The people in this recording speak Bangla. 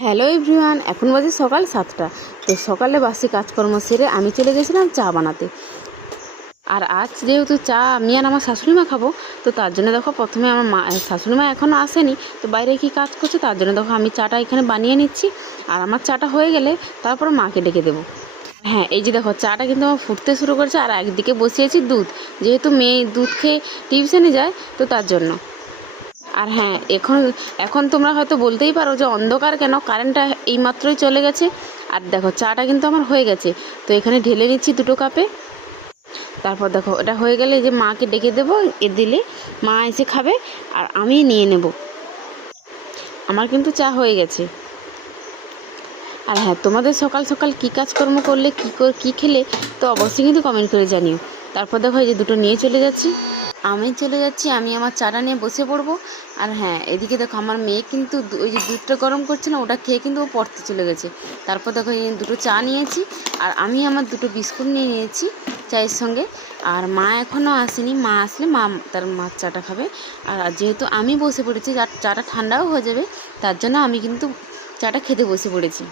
হ্যালো এভরিওয়ান, এখন বাজে সকাল 7টা। তো সকালে বাসি কাজকর্ম সেরে আমি চলে গেছিলাম চা বানাতে। আর আজ যেহেতু চা আমি আর আমার শাশুড়ি মা খাবো, তো তার জন্য দেখো প্রথমে আমার শাশুড়ি মা এখনও আসেনি, তো বাইরে কি কাজ করছে তার জন্য দেখো আমি চাটা এখানে বানিয়ে নিচ্ছি। আর আমার চাটা হয়ে গেলে তারপর মাকে ডেকে দেবো। হ্যাঁ, এই যে দেখো চাটা কিন্তু আমার ফুটতে শুরু করেছে। আর একদিকে বসিয়েছি দুধ, যেহেতু মেয়ে দুধ খেয়ে টিউশনে যায়, তো তার জন্য। আর হ্যাঁ, এখন এখন তোমরা হয়তো বলতেই পারো যে অন্ধকার কেন, কারেন্টটা এইমাত্রই চলে গেছে। আর দেখো চাটা কিন্তু আমার হয়ে গেছে, তো এখানে ঢেলে নিচ্ছি 2 কাপে। তারপর দেখো এটা হয়ে গেলে যে মাকে ডেকে দেবো, দিলে মা এসে খাবে আর আমি নিয়ে নেব। আমার কিন্তু চা হয়ে গেছে। আর হ্যাঁ, তোমাদের সকাল সকাল কী কাজকর্ম করলে, কী খেলে, তো অবশ্যই কিন্তু কমেন্ট করে জানিও। তারপর দেখো এই যে দুটো নিয়ে চলে যাচ্ছি। আমি আমার চাটা নিয়ে বসে পড়বো। আর হ্যাঁ, এদিকে দেখো আমার মেয়ে কিন্তু ওই যে দুধটা গরম করছে না, ওটা খেয়ে কিন্তু ও পড়তে চলে গেছে। তারপর দেখো এই দুটো চা নিয়েছি, আর আমি আমার দুটো বিস্কুট নিয়ে নিয়েছি চায়ের সঙ্গে। আর মা এখনও আসেনি, মা আসলে তার মার চাটা খাবে। আর যেহেতু আমি বসে পড়েছি, চাটা ঠান্ডাও হয়ে যাবে, তার জন্য আমি কিন্তু চাটা খেতে বসে পড়েছি।